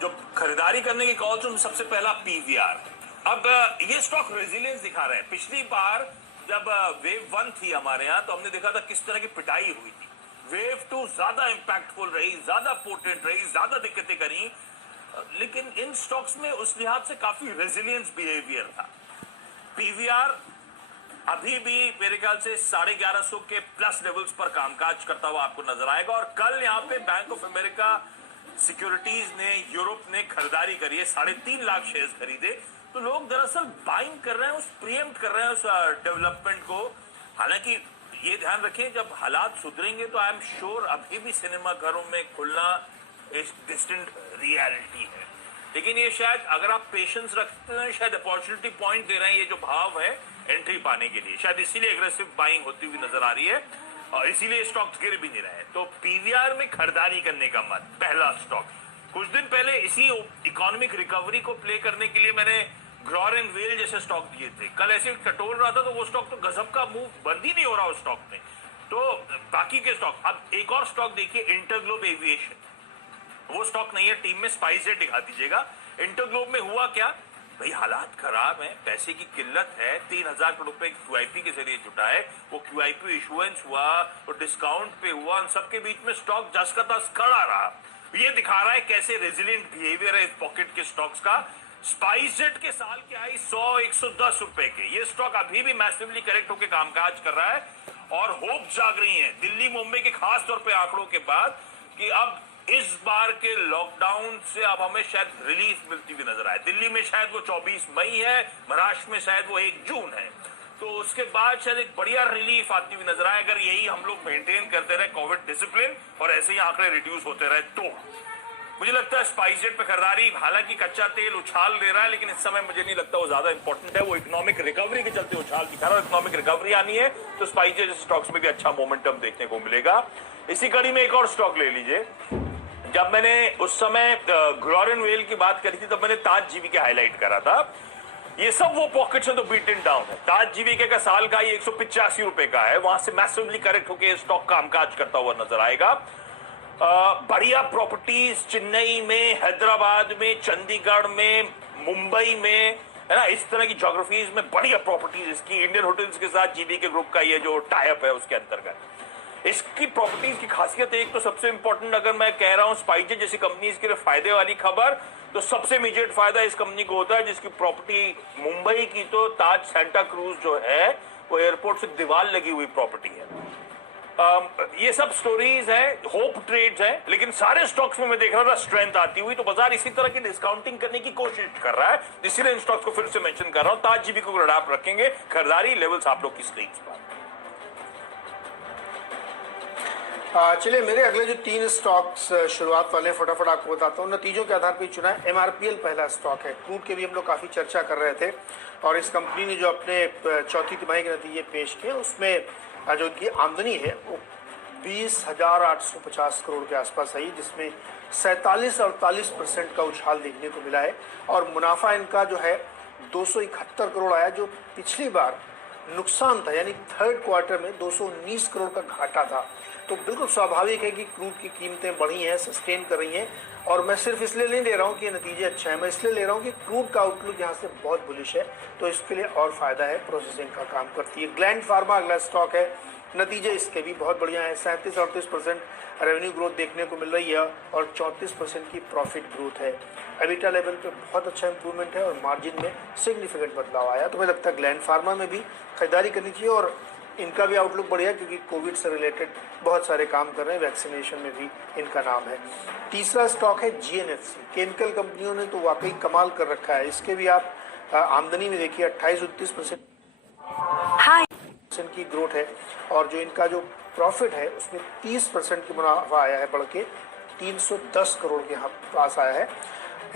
जो खरीदारी करने की कॉल तो सबसे पहला पीवीआर। अब ये स्टॉक रेजिलियंस दिखा रहा है। पिछली बार जब वेव 1 थी हमारे यहाँ तो हमने देखा था किस तरह की पिटाई हुई थी। वेव 2 ज्यादा इंपैक्टफुल रही, ज्यादा पोटेंट रही, ज्यादा दिक्कतें करी, लेकिन इन स्टॉक्स में उस लिहाज से काफी रेजिलियंस बिहेवियर था। पीवीआर अभी भी मेरे ख्याल से 1150 के प्लस लेवल्स पर कामकाज करता हुआ आपको नजर आएगा। और कल यहाँ पे बैंक ऑफ अमेरिका सिक्योरिटीज ने, यूरोप ने खरीदारी करी है, 3.5 लाख शेयर्स खरीदे। तो लोग दरअसल बाइंग कर रहे हैं, उस प्रीएम्प्ट कर रहे हैं उस डेवलपमेंट को। हालांकि ये ध्यान रखें, जब हालात सुधरेंगे तो आई एम श्योर अभी भी सिनेमा घरों में खुलना एक डिस्टेंट रियलिटी है। लेकिन ये शायद अगर आप पेशेंस रखते हैं, शायद अपॉर्चुनिटी पॉइंट दे रहे हैं ये जो भाव है एंट्री पाने के लिए, शायद इसीलिए एग्रेसिव बाइंग होती हुई नजर आ रही है और इसीलिए स्टॉक्स गिर भी नहीं रहे। तो पीवीआर में खरीदारी करने का मत, पहला स्टॉक। कुछ दिन पहले इसी इकोनॉमिक रिकवरी को प्ले करने के लिए मैंने ग्रोर एंड वेल जैसे स्टॉक दिए थे। कल ऐसे टटोल रहा था तो वो स्टॉक तो गजब का मूव, बंद ही नहीं हो रहा उस स्टॉक में। तो बाकी के स्टॉक, अब एक और स्टॉक देखिए, इंटरग्लोब एविएशन। वो स्टॉक नहीं है टीम में, स्पाइस रेट दिखा दीजिएगा। इंटरग्लोब में हुआ क्या भाई, हालात खराब है, पैसे की किल्लत है। 3,000 करोड़ रुपए क्यूआईपी के जरिए जुटा है, वो क्यूआईपी इशुएंस हुआ और डिस्काउंट पे हुआ, उन सबके बीच में स्टॉक जस का तस खड़ा रहा। ये दिखा रहा है कैसे रेजिलियंट बिहेवियर है इस पॉकेट के स्टॉक्स का। स्पाइस जेट के साल की आई 100-110 रुपए के, ये स्टॉक अभी भी मैसिवली करेक्ट होकर कामकाज कर रहा है और होप जाग रही है दिल्ली मुंबई के खास तौर पे आंकड़ों के बाद कि अब इस बार के लॉकडाउन से अब हमें शायद रिलीफ मिलती हुई नजर आए। दिल्ली में शायद वो 24 मई है, महाराष्ट्र में शायद वो 1 जून है, तो उसके बाद शायद एक बढ़िया रिलीफ आती हुई नजर आए अगर यही हम लोग मेंटेन करते रहे कोविड डिसिप्लिन और ऐसे ही आंकड़े रिड्यूस होते रहे तो। मुझे लगता है स्पाइस जेट पे खरीदारी, हालांकि कच्चा तेल उछाल दे रहा है लेकिन इस समय मुझे नहीं लगता वो ज्यादा इंपॉर्टेंट है। वो इकोनॉमिक रिकवरी के चलते उछाल दिखा रहा है। इकोनॉमिक रिकवरी आनी है तो स्पाइस जेट स्टॉक्स में भी अच्छा मोमेंटम देखने को मिलेगा। इसी कड़ी में एक और स्टॉक ले लीजिए। जब मैंने उस समय ग्रोर एंड वेल की बात करी थी तब मैंने ताज जीवीके हाईलाइट करा था। ये सब वो पॉकेट्स है तो बीटन डाउन है। ताज जीवीके का साल का ये 185 रुपए का है, वहां से मैसिवली करेक्ट होकर स्टॉक कामकाज करता हुआ नजर आएगा। बढ़िया प्रॉपर्टीज चेन्नई में, हैदराबाद में, चंडीगढ़ में, मुंबई में, है ना, इस तरह की ज्योग्राफीज में बढ़िया प्रॉपर्टीज इसकी। इंडियन होटल्स के साथ जीवीके ग्रुप का ये जो टाइप है उसके अंतर्गत इसकी प्रॉपर्टीज की खासियत एक तो सबसे इंपॉर्टेंट, अगर मैं कह रहा हूं स्पाइस जेट जैसी कंपनीज के लिए फायदे वाली खबर, तो सबसे इमीडिएट फायदा इस कंपनी को होता है जिसकी प्रॉपर्टी मुंबई की तो ताज सेंटा क्रूज जो है वो एयरपोर्ट से दीवार लगी हुई प्रॉपर्टी है। ये सब स्टोरीज हैं, होप ट्रेड्स हैं, लेकिन सारे स्टॉक्स में मैं देख रहा था स्ट्रेंथ आती हुई। तो बाजार इसी तरह की डिस्काउंटिंग करने की कोशिश कर रहा है, इसीलिए इन स्टॉक्स को फिर से मेंशन कर रहा हूं। ताज जीवीके को अडाप्ट रखेंगे, खरीदारी लेवल्स आप लोग की स्क्रीन पर। चलिए, मेरे अगले जो 3 स्टॉक्स शुरुआत वाले फटाफट आपको बताता हूँ। नतीजों के आधार पर चुना है। एमआरपीएल पहला स्टॉक है। क्रूड के भी हम लोग काफ़ी चर्चा कर रहे थे और इस कंपनी ने जो अपने चौथी तिमाही के नतीजे पेश किए उसमें जो उनकी आमदनी है वो 20,850 करोड़ के आसपास आई, जिसमें 47-48% का उछाल देखने को मिला है। और मुनाफा इनका जो है 271 करोड़ आया, जो पिछली बार नुकसान था, यानी थर्ड क्वार्टर में 219 करोड़ का घाटा था। तो बिल्कुल स्वाभाविक है कि क्रूड की कीमतें बढ़ी हैं, सस्टेन कर रही हैं। और मैं सिर्फ इसलिए नहीं ले रहा हूँ कि नतीजे अच्छे हैं, मैं इसलिए ले रहा हूँ कि क्रूड का आउटलुक यहाँ से बहुत बुलिश है, तो इसके लिए और फायदा है, प्रोसेसिंग का काम करती है। ग्लैंड फार्मा अगला स्टॉक है। नतीजे इसके भी बहुत बढ़िया है। 37-38% रेवेन्यू ग्रोथ देखने को मिल रही है और 34% की प्रॉफिट ग्रोथ है। एबिटा लेवल पे बहुत अच्छा इंप्रूवमेंट है और मार्जिन में सिग्निफिकेंट बदलाव आया। तो मुझे लगता है ग्लैंड फार्मा में भी खरीदारी करनी चाहिए और इनका भी आउटलुक बढ़िया है क्योंकि कोविड से रिलेटेड बहुत सारे काम कर रहे हैं, वैक्सीनेशन में भी इनका नाम है। तीसरा स्टॉक है जीएनएफसी। केमिकल कंपनियों ने तो वाकई कमाल कर रखा है। इसके भी आप आमदनी में देखिए 28-29% की ग्रोथ है और जो इनका जो प्रॉफिट है उसमें 30% की मुनाफा आया है, बढ़ के 310 करोड़ के पास आया है।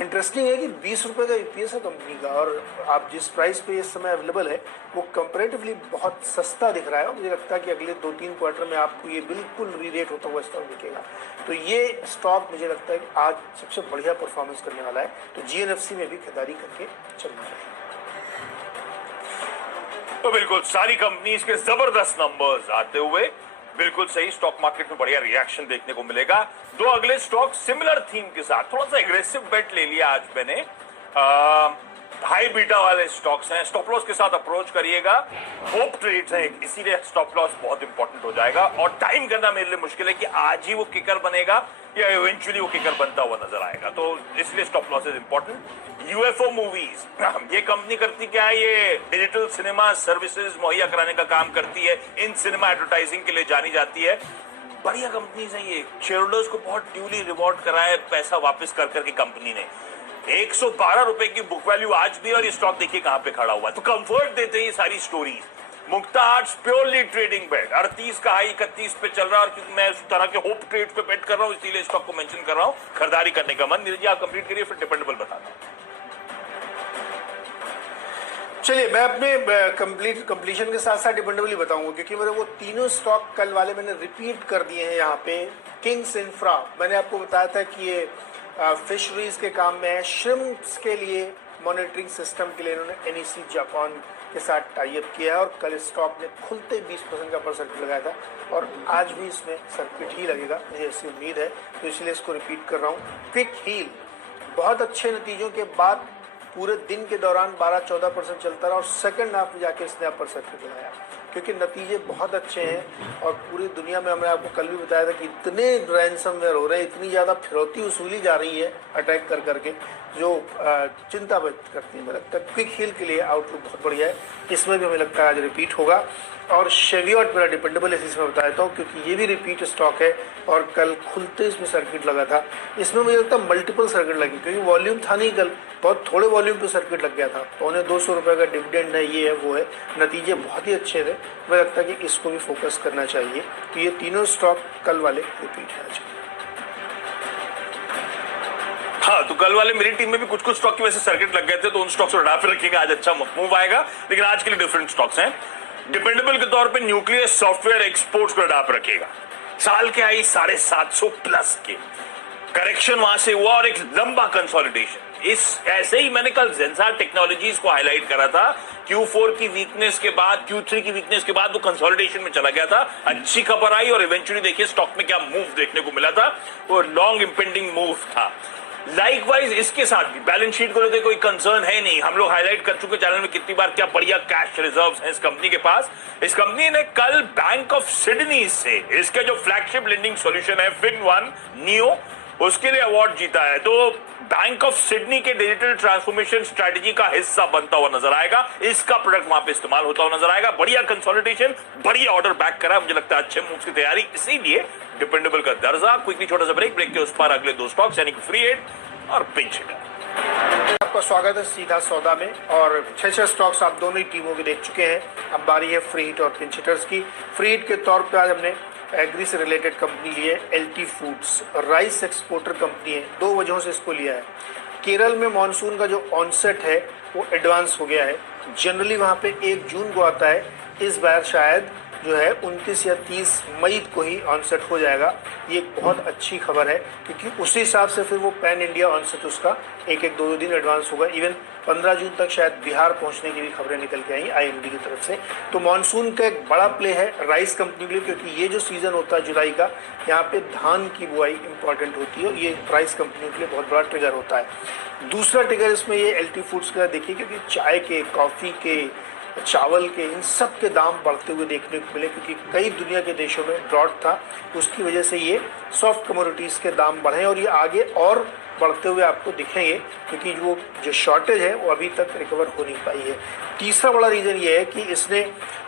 इंटरेस्टिंग है कि 20 रुपये का ईपीएस है कंपनी का और आप जिस प्राइस पे इस समय अवेलेबल है वो कंपैरेटिवली बहुत सस्ता दिख रहा है। मुझे लगता है कि अगले 2-3 क्वार्टर में आपको ये बिल्कुल री-रेट होता हुआ स्टॉक दिखेगा। तो ये स्टॉक मुझे लगता है कि आज सबसे बढ़िया परफॉर्मेंस करने वाला है, तो जीएनएफसी में भी खरीदारी करके चलना चाहिए। तो बिल्कुल सारी कंपनीज के जबरदस्त नंबर्स आते हुए बिल्कुल सही, स्टॉक मार्केट में बढ़िया रिएक्शन देखने को मिलेगा। दो अगले स्टॉक सिमिलर थीम के साथ, थोड़ा सा एग्रेसिव बेट ले लिया आज मैंने। हाई बीटा वाले स्टॉक्स हैं, स्टॉप लॉस के साथ अप्रोच करिएगा। होप ट्रेड्स है, इसीलिए स्टॉप लॉस बहुत इंपॉर्टेंट हो जाएगा। और टाइम करना मेरे लिए मुश्किल है कि आज ही वो किकर बनेगा या इवेंचुअली वो किकर बनता हुआ नजर आएगा, तो इसलिए stop loss is important. UFO movies, ये कंपनी करती क्या है, ये डिजिटल सिनेमा सर्विसेज मुहैया कराने का काम करती है, इन सिनेमा एडवर्टाइजिंग के लिए जानी जाती है। बढ़िया कंपनीज है ये, शेयरहोल्डर्स को बहुत ड्यूली रिवॉर्ड करा है पैसा वापस कर करके कंपनी ने। 112 रुपए की बुक वैल्यू आज भी, और ये स्टॉक देखिए कहां पे खड़ा हुआ है। तो कंफर्ट देते हैं ये सारी स्टोरीज। मुक्ता आर्ट्स प्योरली ट्रेडिंग बेट, 38 का हाई 31 पे चल रहा है, और क्योंकि मैं उस तरह के होप ट्रेड पे बेट कर रहा हूं इसीलिए स्टॉक को मेंशन कर रहा हूं। खरीदारी करने का मन, नीरज जी आप कंप्लीट करिए, फिर डिपेंडेबल बताता हूं। चलिए मैं अपने कंप्लीशन के साथ साथ डिपेंडेबली बताऊंगा, क्योंकि मेरे वो तीनों स्टॉक कल वाले मैंने रिपीट कर दिए हैं यहाँ पे। किंग्स इंफ्रा, मैंने आपको बताया था कि ये फिशरीज के काम में है, श्रिम्प्स के लिए मॉनिटरिंग सिस्टम के लिए इन्होंने एनईसी जापान के साथ टाई अप किया है, और कल स्टॉक ने खुलते 20% का पर सर्किट लगाया था, और आज भी इसमें सर्किट ही लगेगा, मुझे ऐसी उम्मीद है, तो इसलिए इसको रिपीट कर रहा हूँ। क्विक हील बहुत अच्छे नतीजों के बाद पूरे दिन के दौरान 12-14% चलता रहा, और सेकंड हाफ में जाके इसने अपर सर्किट लगाया, क्योंकि नतीजे बहुत अच्छे हैं। और पूरी दुनिया में, हमने आपको कल भी बताया था कि इतने रैंसमवेयर हो रहे हैं, इतनी ज़्यादा फिरौती वसूली जा रही है अटैक कर करके, जो चिंता व्यक्त करती है। मुझे लगता है क्विक हील के लिए आउटलुक बहुत बढ़िया है, इसमें भी हमें लगता है आज रिपीट होगा। और शेवियट मेरा डिपेंडेबल है, इसमें बताता हूँ, क्योंकि ये भी रिपीट स्टॉक है, और कल खुलते इसमें सर्किट लगा था। इसमें मुझे लगता है मल्टीपल सर्किट लगी, क्योंकि वॉल्यूम था नहीं कल, बहुत थोड़े वॉल्यूम पे सर्किट लग गया था। 250 रुपये का डिविडेंड है, ये है वो है, नतीजे बहुत ही अच्छे थे। मुझे लगता है कि इसको भी फोकस करना चाहिए। तो ये तीनों स्टॉक कल वाले रिपीट है आज। हाँ, तो कल वाले मेरी टीम में भी कुछ कुछ स्टॉक की वजह से सर्किट लग गए थे, तो उन स्टॉक्स को हटा पे रखिएगा, आज अच्छा मूव आएगा। लेकिन आज के लिए डिफरेंट स्टॉक्स हैं। डिपेंडेबल के तौर पे न्यूक्लियर सॉफ्टवेयर एक्सपोर्ट्स को हटा पे रखिएगा, साल के आई 750 प्लस के करेक्शन वहां से हुआ, और एक लंबा कंसोलिडेशन। इस ऐसे ही मैंने कल जेंसार टेक्नोलॉजीज को हाईलाइट करा था, Q4 की वीकनेस के बाद, Q3 की वीकनेस के बाद वो कंसोलिडेशन में चला गया था। अच्छी खबर आई, और इवेंचुअली देखिए स्टॉक में क्या मूव देखने को मिला था, वो लॉन्ग इंपेंडिंग मूव था। लाइकवाइज इसके साथ भी बैलेंस शीट को लेकर कोई कंसर्न है नहीं। हम लोग हाईलाइट कर चुके चैनल में कितनी बार क्या बढ़िया कैश रिजर्व्स हैं इस कंपनी के पास। इस कंपनी ने कल बैंक ऑफ सिडनी से इसके जो फ्लैगशिप लेंडिंग सॉल्यूशन है FinOne Neo, उसके लिए अवार्ड जीता है। तो बैंक ऑफ सिडनी के डिजिटल ट्रांसफॉर्मेशन स्ट्रेटजी का हिस्सा बनता हुआ नजर आएगा, इसका प्रोडक्ट वहां पे इस्तेमाल होता हुआ नजर आएगा। बढ़िया कंसोलिडेशन, बढ़िया ऑर्डर बैक करा, मुझे लगता है अच्छे मूव्स की तैयारी, इसीलिए डिपेंडेबल का दर्जा। क्विकली छोटा सा ब्रेक के उस पर अगले दो स्टॉक्स यानी कि फ्री हिट और पिंच हिटर। आपका स्वागत है सीधा सौदा में, और 6 स्टॉक्स आप दोनों ही टीमों के देख चुके हैं। अब बारी है फ्री हिट और पिंच हिटर्स की। फ्री हिट के तौर पे आज हमने एग्री से रिलेटेड कंपनी ली है, LT foods, rice exporter company है। 2 वजहों से इसको लिया है। केरल में मानसून का जो ऑनसेट है वो एडवांस हो गया है, जनरली वहाँ पे 1 जून को आता है, इस बार शायद जो है 29 या 30 मई को ही ऑनसेट हो जाएगा। ये एक बहुत अच्छी खबर है, क्योंकि उसी हिसाब से फिर वो पैन इंडिया ऑनसेट उसका 1-2 दिन एडवांस होगा। इवन 15 जून तक शायद बिहार पहुंचने की भी खबरें निकल के आई IMD की तरफ से। तो मानसून का एक बड़ा प्ले है राइस कंपनी के लिए, क्योंकि ये जो सीजन होता है जुलाई का, यहाँ पे धान की बुआई इंपॉर्टेंट होती है, और ये राइस कंपनी के लिए बहुत बड़ा ट्रिगर होता है। दूसरा ट्रिगर इसमें ये LT फूड्स का देखिए, क्योंकि चाय के, कॉफ़ी के, चावल के, इन सब के दाम बढ़ते हुए देखने को मिले, क्योंकि कई दुनिया के देशों में ड्रॉट था, उसकी वजह से ये सॉफ्ट कमोडिटीज़ के दाम बढ़े, और ये आगे और बढ़ते हुए आपको दिखेंगे, क्योंकि वो जो शॉर्टेज है वो अभी तक रिकवर हो नहीं पाई है। तीसरा बड़ा रीज़न ये है कि इसने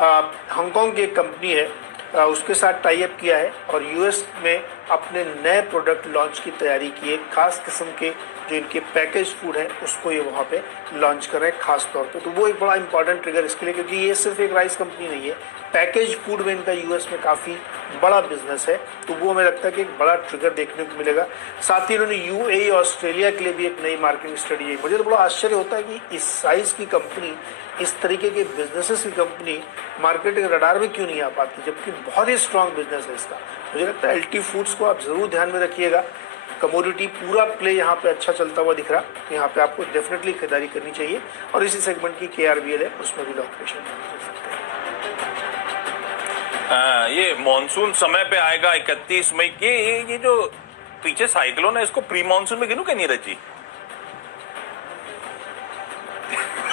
हांगकांग की एक कंपनी है उसके साथ टाई अप किया है, और US में अपने नए प्रोडक्ट लॉन्च की तैयारी की है। खास किस्म के जो इनके पैकेज फूड है उसको ये वहाँ पे लॉन्च कर रहे हैं खास तौर पे। तो वो एक बड़ा इंपॉर्टेंट ट्रिगर इसके लिए, क्योंकि ये सिर्फ एक राइस कंपनी नहीं है, पैकेज फूड में इनका US में काफ़ी बड़ा बिजनेस है। तो वो हमें लगता है कि एक बड़ा ट्रिगर देखने को मिलेगा। साथ ही इन्होंने UAE ऑस्ट्रेलिया के लिए भी एक नई मार्केटिंग स्टडी है। मुझे तो बड़ा आश्चर्य होता है कि इस साइज़ की कंपनी, इस तरीके के बिजनेसेस की कंपनी मार्केटिंग रडार में क्यों नहीं आ पाती, जबकि बहुत ही स्ट्रांग बिजनेस है इसका। मुझे लगता है LT फूड्स को आप ज़रूर ध्यान में रखिएगा। कमोडिटी पूरा प्ले यहाँ पे अच्छा चलता हुआ दिख रहा, तो यहाँ पे आपको डेफिनेटली खरीदारी करनी चाहिए। और इसी सेगमेंट की KRBL है, उसमें भी लॉन्ग पोजीशन कर सकते हैं। ये मॉनसून समय पे आएगा 31 मई के। ये जो पीछे साइक्लोन है इसको प्री मॉनसून में गिनू क्या नीरज जी?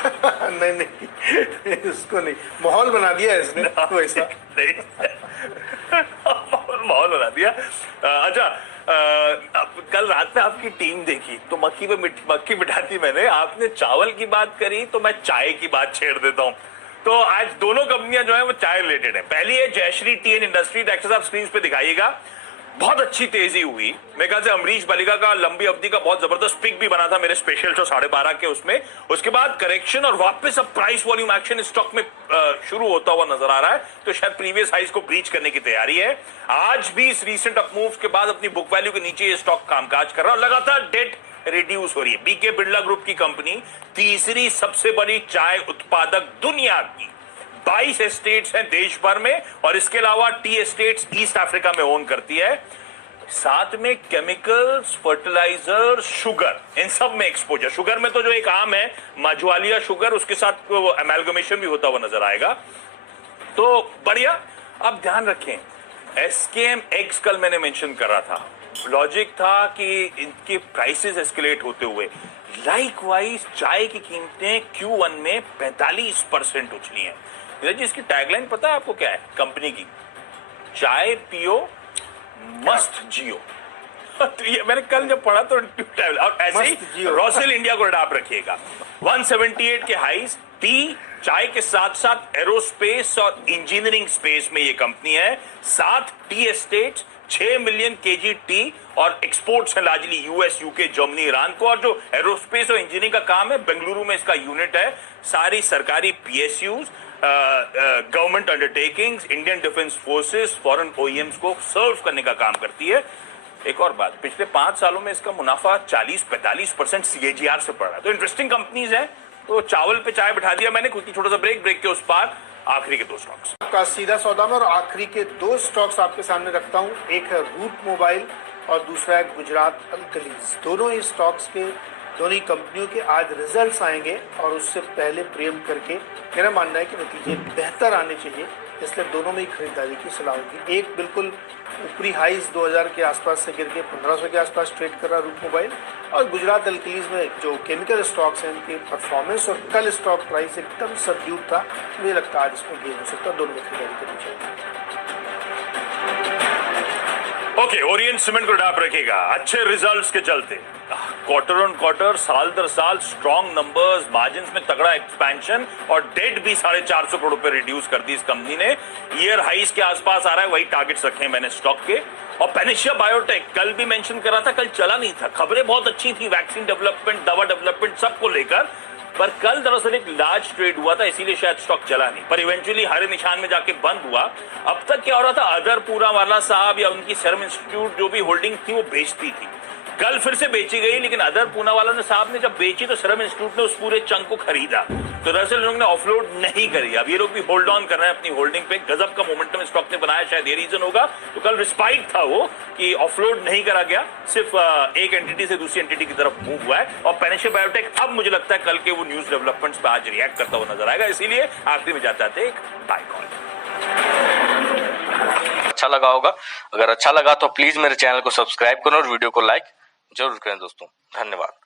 नहीं नहीं, उसको नहीं, माहौल बना दिया इसने वैसा नहीं माहौल बना दिया। अच्छा, कल रात में आपकी टीम देखी तो मक्खी बिठाती मैंने, आपने चावल की बात करी तो मैं चाय की बात छेड़ देता हूं। तो आज दोनों कंपनियां जो है वो चाय रिलेटेड है। पहली है Jayshree tea and industry, access आप स्क्रीन पे दिखाइएगा। बहुत अच्छी तेजी हुई। मेरे ख्याल से अमरीश बालिका का लंबी अवधि का बहुत जबरदस्त पिक भी बना था मेरे स्पेशल शो 12:30 के उसमें। उसके बाद करेक्शन और वापस अब प्राइस वॉल्यूम एक्शन स्टॉक में शुरू होता हुआ नजर आ रहा है। तो शायद प्रीवियस हाइज को ब्रीच करने की तैयारी है। आज भी इस रीसेंट अप मूव के बाद अपनी बुक वैल्यू के नीचे ये स्टॉक कामकाज कर रहा है और लगातार डेट रिड्यूस हो रही है। बीके बिरला ग्रुप की कंपनी तीसरी सबसे बड़ी चाय उत्पादक दुनिया की, 22 एस्टेट्स हैं देश भर में और इसके अलावा टी एस्टेट्स ईस्ट अफ्रीका में ओन करती है। साथ में केमिकल्स, फर्टिलाइजर, शुगर, इन सब में एक्सपोजर। शुगर में तो जो एक आम है माजुआलिया शुगर, उसके साथ अमेलगमेशन भी होता हुआ नजर आएगा। तो बढ़िया। अब ध्यान रखें, एसकेएम एग्स कल मैंने मेंशन कर रहा था, लॉजिक था कि इनके प्राइसेस एस्केलेट होते हुए लाइकवाइज चाय की कीमतें Q1 में 45% उछली हैं। जी इसकी टैगलाइन पता है आपको क्या है कंपनी की? चाय पियो मस्त जियो। तो ये मैंने कल जब पढ़ा तो और ऐसे ही रॉसेल इंडिया को अडॉप्ट रखिएगा। 178 के हाइस। टी चाय के साथ साथ एरोस्पेस और इंजीनियरिंग स्पेस में ये कंपनी है। 7 T estates, 6 million KG T और एक्सपोर्ट्स है largely US, UK, Germany, Iran को। और जो एरोस्पेस और इंजीनियरिंग का काम है बेंगलुरु में इसका यूनिट है। सारी सरकारी PSUs, government undertakings, Indian defence forces, foreign OEMs को सर्व करने का काम करती है। एक और बात, पिछले 5 सालों में इसका मुनाफा 40-45% सीएजीआर से बढ़ा है। तो इंटरेस्टिंग कंपनीज है। तो चावल पे चाय बिठा दिया मैंने। कुछ छोटा सा ब्रेक के उस पार आखिरी के 2 स्टॉक्स का सीधा सौदा में, और आखिरी के 2 स्टॉक्स आपके सामने रखता हूं। एक है रूट मोबाइल और दूसरा है गुजरात अल्कलीज। दोनों ही स्टॉक्स के, दोनों ही कंपनियों के आज रिजल्ट्स आएंगे और उससे पहले प्रीएम्प्ट करके मेरा मानना है कि नतीजे बेहतर आने चाहिए, इसलिए दोनों में ही खरीदारी की सलाह होगी। एक बिल्कुल ऊपरी हाइज 2000 के आसपास से गिर के 1500 के आसपास ट्रेड कर रहा रूट मोबाइल, और गुजरात अल्कलीज में जो केमिकल स्टॉक्स हैं उनकी परफॉर्मेंस और कल स्टॉक प्राइस एकदम सबड्यूड था। मुझे लगता है आज इसमें गेन हो सकता है। दोनों में खरीदारी करनी चाहिए। ओके, ओरिएंट सीमेंट को डाप रखेगा अच्छे रिजल्ट्स के चलते। क्वार्टर ऑन क्वार्टर, साल दर साल स्ट्रॉन्ग नंबर्स, मार्जिन में तगड़ा एक्सपेंशन और डेट भी 450 करोड़ रुपए रिड्यूस कर दी इस कंपनी ने। ईयर हाइस के आसपास आ रहा है, वही टारगेट्स रखे हैं मैंने स्टॉक के। और पेनेशिया बायोटेक कल भी मेंशन करा था, कल चला नहीं था। खबरें बहुत अच्छी थी, वैक्सीन डेवलपमेंट, दवा डेवलपमेंट सबको लेकर, पर कल दरअसल एक लार्ज ट्रेड हुआ था, इसीलिए शायद स्टॉक चला नहीं। पर इवेंचुअली हरे निशान में जाके बंद हुआ। अब तक क्या हो रहा था, अदर पूरा वाला साहब या उनकी सेरम इंस्टीट्यूट जो भी होल्डिंग थी वो बेचती थी। कल फिर से बेची गई, लेकिन अदर पूना वाला ने साहब ने जब बेची तो सीरम इंस्टीट्यूट ने उस पूरे चंक को खरीदा। तो दरअसल लोगों ने ऑफलोड नहीं करी। अब ये लोग भी होल्ड ऑन कर रहे हैं अपनी होल्डिंग पे। गजब का मोमेंटम स्टॉक ने बनाया, शायद ये रीजन होगा। तो कल रिस्पाइट था वो कि ऑफलोड नहीं करा गया, सिर्फ एक एंटिटी से दूसरी एंटिटी की तरफ मूव हुआ है। और पेनेशिया बायोटेक अब मुझे लगता है कल के वो न्यूज डेवलपमेंट्स पे आज रिएक्ट करता हुआ नजर आएगा, इसीलिए आखिरी में जाता है एक बाय कॉल। अच्छा लगा होगा, अगर अच्छा लगा तो प्लीज मेरे चैनल को सब्सक्राइब करो और वीडियो को लाइक जरूर करें दोस्तों। धन्यवाद।